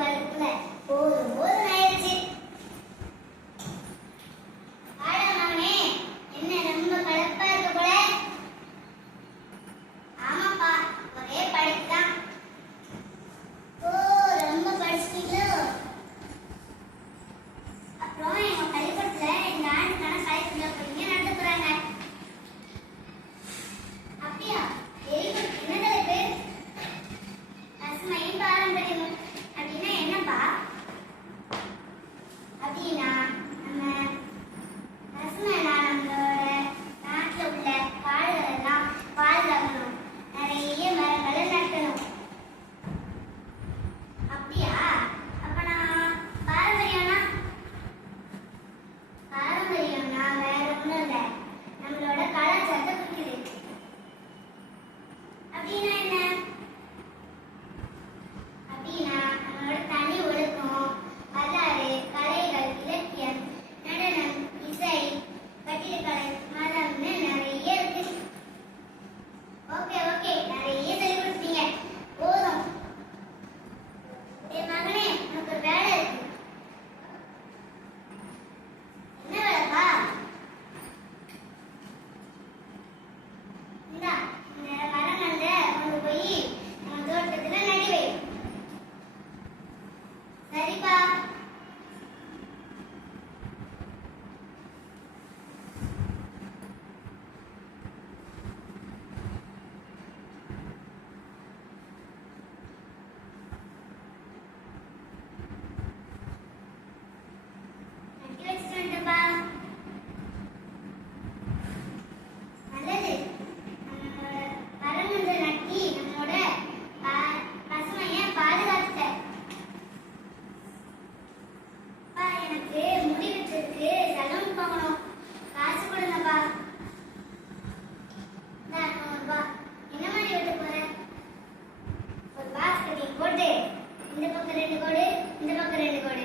like left. எனக்கு salon போகணும் காசு கொடுங்கப்பா. என்ன மாதிரி விட்டு போறேன் ஒரு பாஸ்கெட்டிங் போட்டு. இந்த பக்கம் ரெண்டு கோடு இந்த பக்கம் ரெண்டு கோடு.